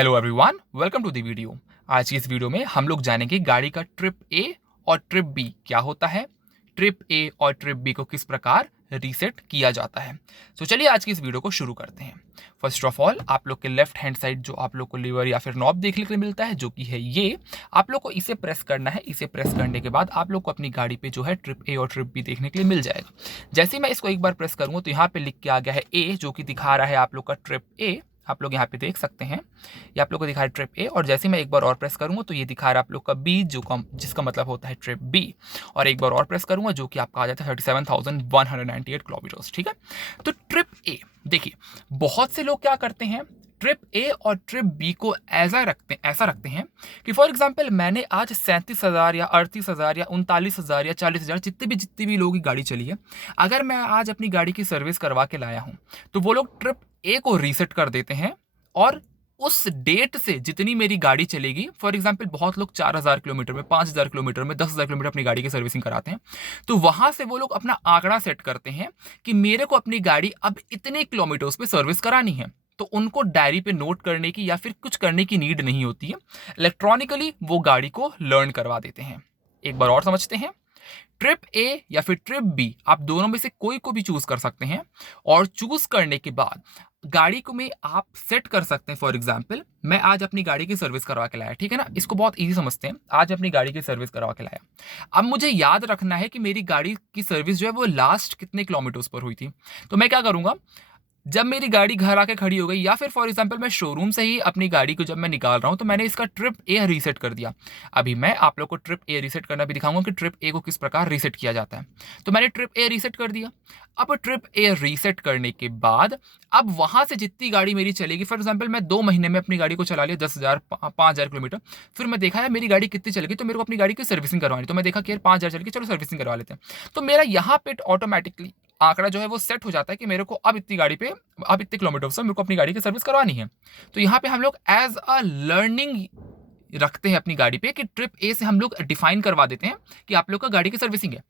Hello everyone, welcome to the video. आज की इस वीडियो में हम लोग जानेंगे गाड़ी का ट्रिप ए और ट्रिप बी क्या होता है, ट्रिप ए और ट्रिप बी को किस प्रकार रीसेट किया जाता है। तो चलिए आज की इस वीडियो को शुरू करते हैं। फर्स्ट ऑफ ऑल, आप लोग के लेफ्ट हैंड साइड जो आप लोग को लीवर या फिर नॉब देखने को मिलता है, जो कि है ये, आप लोग को इसे प्रेस करना है। इसे प्रेस करने के बाद आप लोग को अपनी गाड़ी पे जो है ट्रिप ए और ट्रिप बी देखने के लिए मिल जाएगा। जैसे ही मैं इसको एक बार प्रेस करूंगा तो यहाँ पे लिख के आ गया है ए, जो कि दिखा रहा है आप लोग का ट्रिप ए। आप लोग यहाँ पे देख सकते हैं, ये आप लोग को दिखा रहा है ट्रिप ए। और जैसे मैं एक बार और प्रेस करूंगा तो ये दिखा रहा है आप लोग का बी, जिसका मतलब होता है ट्रिप बी। और एक बार और प्रेस करूंगा जो कि आपका आ जाता है 37,198 किलोमीटर। ठीक है, तो ट्रिप ए देखिए, बहुत से लोग क्या करते हैं, ट्रिप ए और ट्रिप बी को ऐसा रखते हैं कि फॉर एग्जाम्पल मैंने आज 37,000 या 38,000 या 39,000 या 40,000 जितनी भी लोगों की गाड़ी चली है, अगर मैं आज अपनी गाड़ी की सर्विस करवा के लाया हूं तो वो लोग ट्रिप ए को रीसेट कर देते हैं। और उस डेट से जितनी मेरी गाड़ी चलेगी, फॉर एग्जाम्पल बहुत लोग 4,000 किलोमीटर में, 5,000 किलोमीटर में, 10,000 किलोमीटर अपनी गाड़ी की सर्विसिंग कराते हैं, तो वहां से वो लोग अपना आंकड़ा सेट करते हैं कि मेरे को अपनी गाड़ी अब इतने किलोमीटर्स पे सर्विस करानी है। तो उनको डायरी पे नोट करने की या फिर कुछ करने की नीड नहीं होती है, इलेक्ट्रॉनिकली वो गाड़ी को लर्न करवा देते हैं। एक बार और समझते हैं, ट्रिप ए या फिर ट्रिप बी, आप दोनों में से कोई को भी चूज कर सकते हैं। और चूज करने के बाद गाड़ी को में आप सेट कर सकते हैं। फॉर एग्जाम्पल मैं आज अपनी गाड़ी की सर्विस करवा के लाया, ठीक है ना, इसको बहुत इजी समझते हैं। आज अपनी गाड़ी की सर्विस करवा के लाया, अब मुझे याद रखना है कि मेरी गाड़ी की सर्विस जो है वो लास्ट कितने किलोमीटर्स पर हुई थी। तो मैं क्या करूंगा, जब मेरी गाड़ी घर आके खड़ी हो गई या फिर फॉर एग्जांपल मैं शोरूम से ही अपनी गाड़ी को जब मैं निकाल रहा हूं तो मैंने इसका ट्रिप ए रीसेट कर दिया। अभी मैं आप लोग को ट्रिप ए रीसेट करना भी दिखाऊंगा कि ट्रिप ए को किस प्रकार रीसेट किया जाता है। तो मैंने ट्रिप ए रीसेट कर दिया। अब ट्रिप ए रीसेट करने के बाद अब वहां से जितनी गाड़ी मेरी चलेगी, फॉर एग्जाम्पल मैं 2 महीने में अपनी गाड़ी को चला लिया 10,000 5,000 किलोमीटर, फिर मैं देखा है मेरी गाड़ी कितनी चलेगी, तो मेरे को अपनी गाड़ी की सर्विसिंग करवानी। तो मैं देखा कि यार 5,000 चलेगी, चलो सर्विसिंग करवा लेते हैं। तो मेरा यहाँ पे ऑटोमेटिकली आंकड़ा जो है वो सेट हो जाता है कि मेरे को अब इतनी गाड़ी पे, अब इतने किलोमीटर से मेरे को अपनी गाड़ी की सर्विस करवानी है। तो यहाँ पे हम लोग एज अ लर्निंग रखते हैं अपनी गाड़ी पे कि ट्रिप ए से हम लोग डिफाइन करवा देते हैं कि आप लोग का गाड़ी की सर्विसिंग है।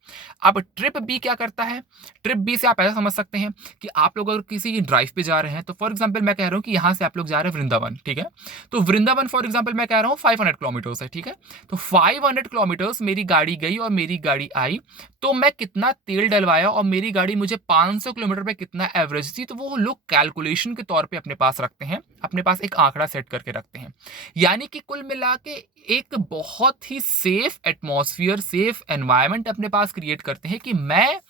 अब ट्रिप बी क्या करता है, ट्रिप बी से आप ऐसा समझ सकते हैं कि आप लोग अगर किसी ड्राइव पे जा रहे हैं, तो फॉर एग्जांपल मैं कह रहा हूं कि यहां से आप लोग जा रहे हैं वृंदावन, ठीक है, तो वृंदावन फॉर एग्जांपल मैं कह रहा हूं 500 किलोमीटर्स है, ठीक है, तो 500 किलोमीटर्स मेरी गाड़ी गई और मेरी गाड़ी आई, तो मैं कितना तेल डलवाया और मेरी गाड़ी मुझे 500 किलोमीटर पे कितना एवरेज थी, तो वो लोग कैलकुलेशन के तौर पे अपने पास रखते हैं, अपने पास एक आंकड़ा सेट करके रखते हैं। यानी कि कुल मिला के एक बहुत ही सेफ एटमॉस्फेयर, सेफ एनवायरनमेंट अपने पास क्रिएट करते हैं कि मैं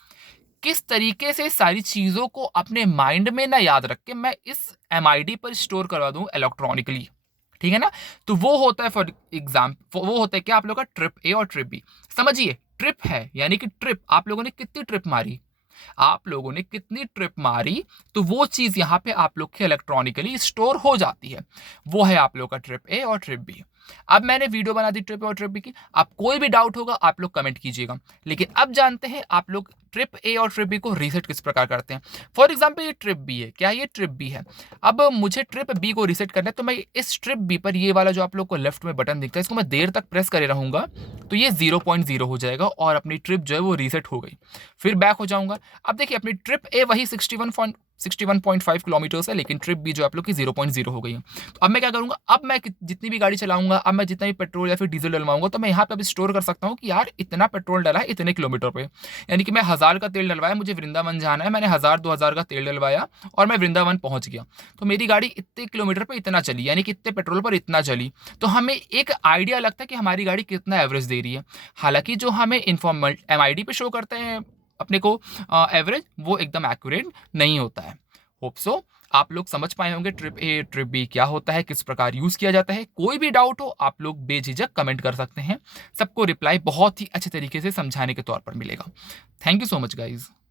किस तरीके से सारी चीजों को अपने माइंड में ना याद रख के मैं इस एमआईडी पर स्टोर करवा दूं इलेक्ट्रॉनिकली। ठीक है ना, तो वो होता है फॉर एग्जाम्पल, वो होता है क्या, आप लोगों का ट्रिप ए और ट्रिप बी। समझिए, ट्रिप है यानी कि ट्रिप, आप लोगों ने कितनी ट्रिप मारी, आप लोगों ने कितनी ट्रिप मारी, तो वो चीज यहां पे आप लोग के इलेक्ट्रॉनिकली स्टोर हो जाती है। वो है आप लोग का ट्रिप ए और ट्रिप बी। अब मैंने वीडियो बना दी ट्रिप ए और ट्रिप बी की, अब कोई भी डाउट होगा आप लोग कमेंट कीजिएगा। लेकिन अब जानते हैं आप लोग ट्रिप ए और ट्रिप बी को रीसेट किस प्रकार करते हैं। फॉर एग्जाम्पल ये ट्रिप बी है, क्या ये ट्रिप बी है, अब मुझे ट्रिप बी को रीसेट करना है, तो मैं इस ट्रिप बी पर ये वाला जो आप लोग को लेफ्ट में बटन दिखता है, इसको मैं देर तक प्रेस करे रहूंगा तो ये 0.0 हो जाएगा और अपनी ट्रिप जो है वो रीसेट हो गई। फिर बैक हो जाऊंगा। अब देखिए, अपनी ट्रिप ए वही 61.5 किलोमीटर्स है, लेकिन ट्रिप बी जो आप लोग की 0.0 हो गई है। तो अब मैं क्या करूंगा, अब मैं जितनी भी गाड़ी चलाऊंगा, अब मैं जितना भी पेट्रोल या फिर डीजल डलवाऊंगा, तो मैं यहाँ पे अभी स्टोर कर सकता हूँ कि यार इतना पेट्रोल डला है इतने किलोमीटर पे। यानी कि मैं 1,000 का तेल डलवाया, मुझे वृंदावन जाना है, मैंने 1,000-2,000 का तेल डलवाया और मैं वृंदावन पहुंच गया, तो मेरी गाड़ी इतने किलोमीटर पर इतना चली, यानी कि इतने पेट्रोल पर इतना चली। तो हमें एक आइडिया लगता है कि हमारी गाड़ी कितना एवरेज दे रही है। हालांकि जो हमें इन्फॉर्म एमआईडी पे शो करते हैं अपने को एवरेज, वो एकदम एक्यूरेट नहीं होता है। होप सो आप लोग समझ पाए होंगे ट्रिप ए ट्रिप बी क्या होता है, किस प्रकार यूज किया जाता है। कोई भी डाउट हो आप लोग बेझिझक कमेंट कर सकते हैं, सबको रिप्लाई बहुत ही अच्छे तरीके से समझाने के तौर पर मिलेगा। Thank you so much guys.